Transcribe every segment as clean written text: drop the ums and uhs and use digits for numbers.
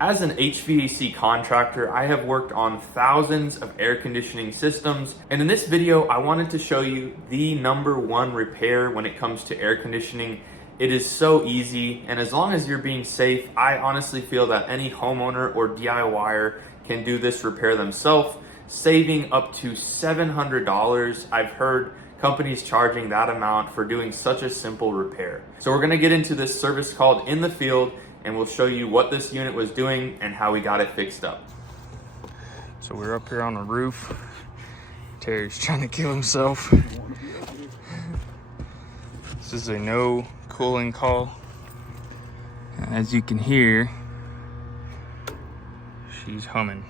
As an HVAC contractor, I have worked on thousands of air conditioning systems, and in this video, I wanted to show you the #1 repair when it comes to air conditioning. It is so easy, and as long as you're being safe, I honestly feel that any homeowner or DIYer can do this repair themselves, saving up to $700. I've heard companies charging that amount for doing such a simple repair. So we're gonna get into this service called In the Field, and we'll show you what this unit was doing and how we got it fixed up. So we're up here on the roof. Terry's trying to kill himself. This is a no cooling call. As you can hear, she's humming.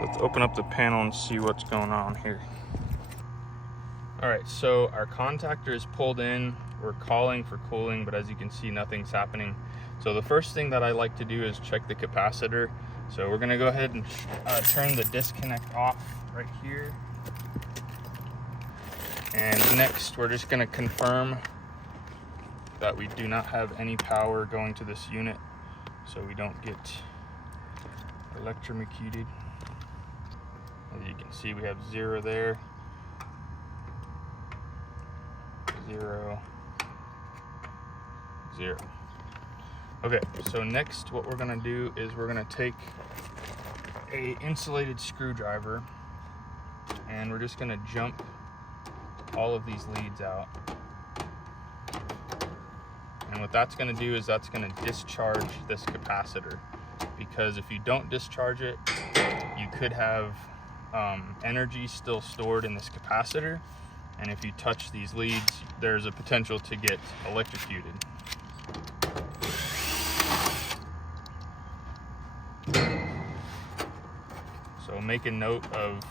Let's open up the panel and see what's going on here. All right, so our contactor is pulled in. We're calling for cooling, but as you can see, nothing's happening. So the first thing that I like to do is check the capacitor. So we're gonna go ahead and turn the disconnect off right here. And next, we're just gonna confirm that we do not have any power going to this unit, so we don't get electrocuted. As you can see, we have 0 there. 0, 0. Okay, so next what we're gonna do is we're gonna take a insulated screwdriver and we're just gonna jump all of these leads out. And what that's gonna do is that's gonna discharge this capacitor, because if you don't discharge it, you could have energy still stored in this capacitor. And if you touch these leads, there's a potential to get electrocuted. So make a note of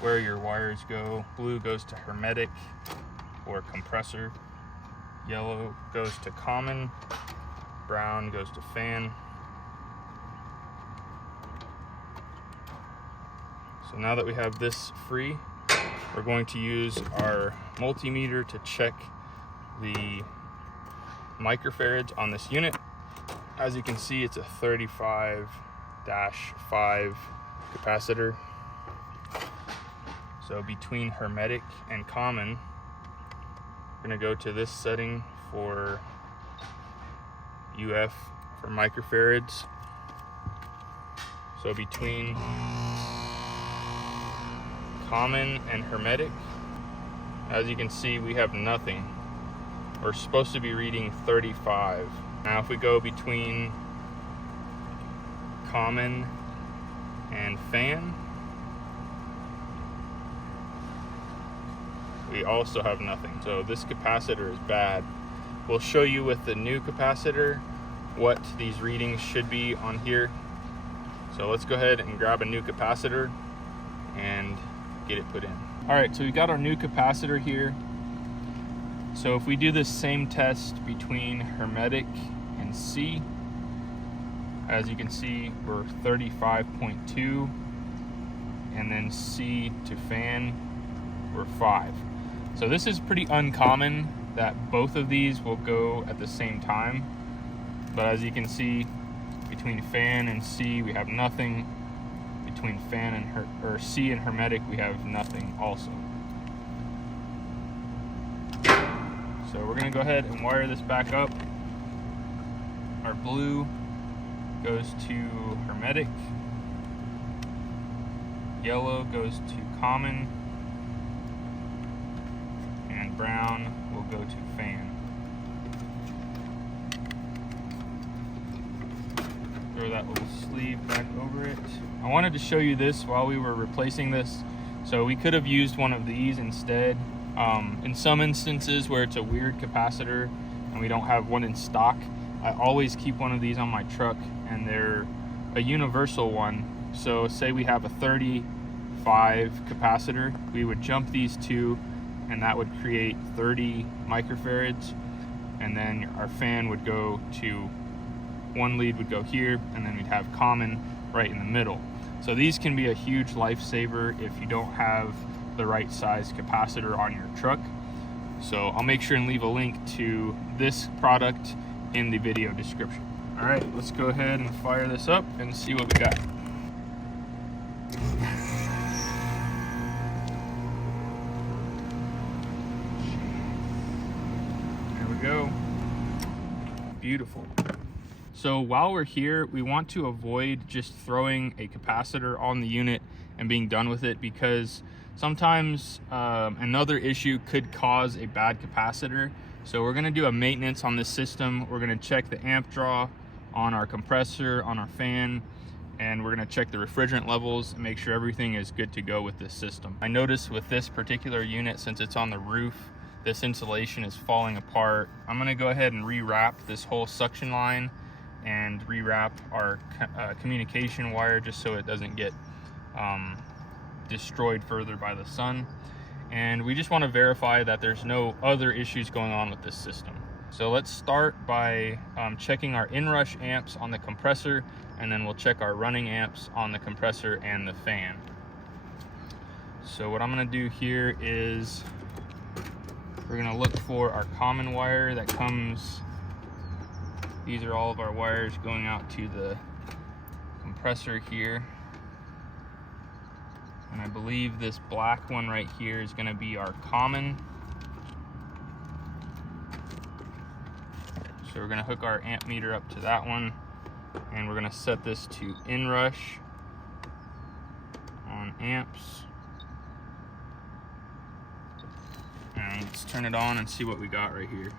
where your wires go. Blue goes to hermetic or compressor. Yellow goes to common. Brown goes to fan. So now that we have this free, we're going to use our multimeter to check the microfarads on this unit. As you can see, it's a 35-5 capacitor. So between hermetic and common, we're gonna go to this setting for UF for microfarads. So between common and hermetic, as you can see, we have nothing. We're supposed to be reading 35. Now if we go between common and fan, we also have nothing. So this capacitor is bad. We'll show you with the new capacitor what these readings should be on here. So let's go ahead and grab a new capacitor and get it put in. All right, so we got our new capacitor here. So if we do this same test between hermetic and C, as you can see, we're 35.2, and then C to fan, we're 5. So this is pretty uncommon that both of these will go at the same time. But as you can see, between fan and C, we have nothing. Between fan and C and hermetic, we have nothing also. So we're gonna go ahead and wire this back up. Our blue goes to hermetic, yellow goes to common, and brown will go to fan. Throw that little sleeve back over it. I wanted to show you this while we were replacing this. So we could have used one of these instead. In some instances where it's a weird capacitor and we don't have one in stock, I always keep one of these on my truck, and they're a universal one. So say we have a 35 capacitor, we would jump these two and that would create 30 microfarads, and then our fan would go to, one lead would go here, and then we'd have common right in the middle. So these can be a huge lifesaver if you don't have the right size capacitor on your truck. So I'll make sure and leave a link to this product in the video description. All right, let's go ahead and fire this up and see what we got. There we go. Beautiful. So while we're here, we want to avoid just throwing a capacitor on the unit and being done with it, because sometimes another issue could cause a bad capacitor. So we're gonna do a maintenance on this system. We're gonna check the amp draw on our compressor, on our fan, and we're gonna check the refrigerant levels and make sure everything is good to go with this system. I noticed with this particular unit, since it's on the roof, this insulation is falling apart. I'm gonna go ahead and rewrap this whole suction line and rewrap our communication wire just so it doesn't get destroyed further by the sun. And we just want to verify that there's no other issues going on with this system. So let's start by checking our inrush amps on the compressor, and then we'll check our running amps on the compressor and the fan. So what I'm going to do here is we're going to look for our common wire that comes. These are all of our wires going out to the compressor here. And I believe this black one right here is going to be our common. So we're going to hook our amp meter up to that one, and we're going to set this to inrush on amps. And let's turn it on and see what we got right here.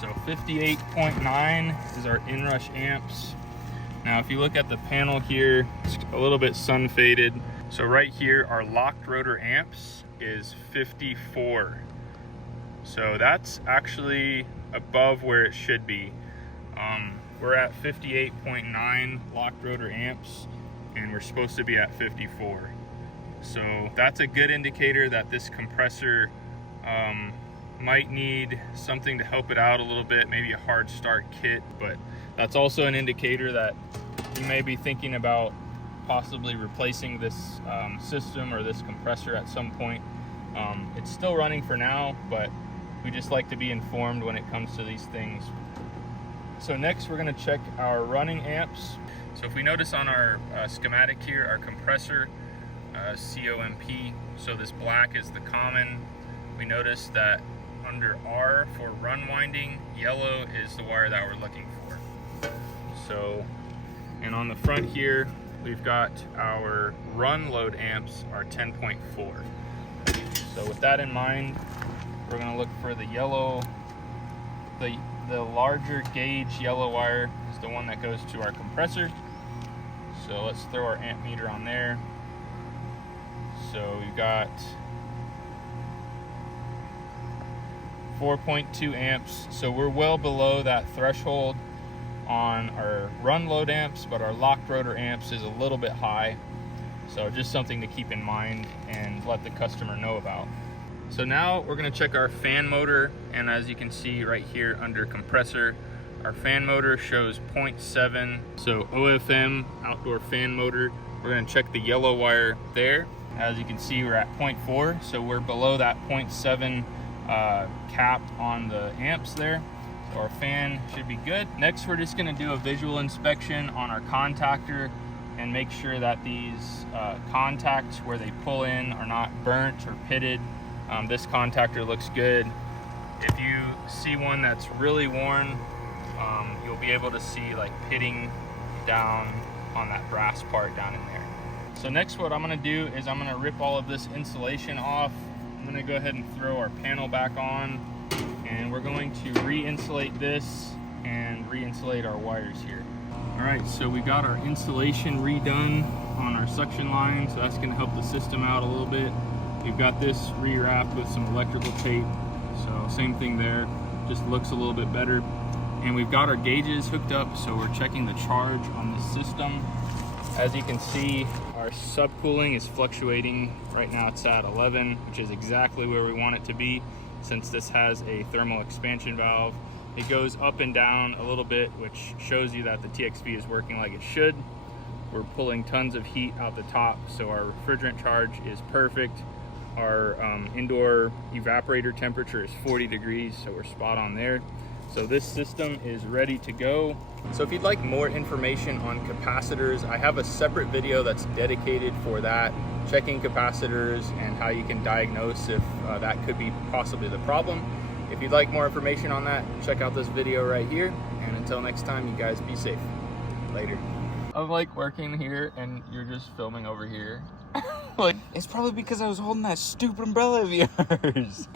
So 58.9 is our inrush amps. Now if you look at the panel here, it's a little bit sun faded. So right here, our locked rotor amps is 54. So that's actually above where it should be. We're at 58.9 locked rotor amps, and we're supposed to be at 54. So that's a good indicator that this compressor might need something to help it out a little bit, maybe a hard start kit. But that's also an indicator that you may be thinking about possibly replacing this system or this compressor at some point. It's still running for now, but we just like to be informed when it comes to these things. So next we're going to check our running amps. So if we notice on our schematic here, our compressor, COMP, so this black is the common. We notice that under R for run winding, yellow is the wire that we're looking for. So, and on the front here, we've got our run load amps are 10.4. So with that in mind, we're going to look for the yellow, the larger gauge yellow wire is the one that goes to our compressor. So let's throw our amp meter on there. So we've got 4.2 amps. So we're well below that threshold on our run load amps, but our locked rotor amps is a little bit high. So just something to keep in mind and let the customer know about. So now we're going to check our fan motor, and as you can see right here under compressor, our fan motor shows 0.7. So OFM, outdoor fan motor, we're going to check the yellow wire there. As you can see, we're at 0.4, so we're below that 0.7 cap on the amps there. So our fan should be good. Next, we're just going to do a visual inspection on our contactor and make sure that these contacts where they pull in are not burnt or pitted. This contactor looks good. If you see one that's really worn, you'll be able to see like pitting down on that brass part down in there. So next, what I'm going to do is I'm going to rip all of this insulation off. I'm going to go ahead and throw our panel back on, and we're going to re-insulate this and re-insulate our wires here. All right, so we got our insulation redone on our suction line, so that's going to help the system out a little bit. We've got this rewrapped with some electrical tape, so same thing there, just looks a little bit better. And we've got our gauges hooked up, so we're checking the charge on the system. As you can see, our subcooling is fluctuating. Right now it's at 11, which is exactly where we want it to be, since this has a thermal expansion valve. It goes up and down a little bit, which shows you that the TXV is working like it should. We're pulling tons of heat out the top, so our refrigerant charge is perfect. Our indoor evaporator temperature is 40 degrees, so we're spot on there. So this system is ready to go. So if you'd like more information on capacitors, I have a separate video that's dedicated for that, checking capacitors and how you can diagnose if that could be possibly the problem. If you'd like more information on that, check out this video right here. And until next time, you guys be safe. Later. I'm like working here and you're just filming over here. Like, It's probably because I was holding that stupid umbrella of yours.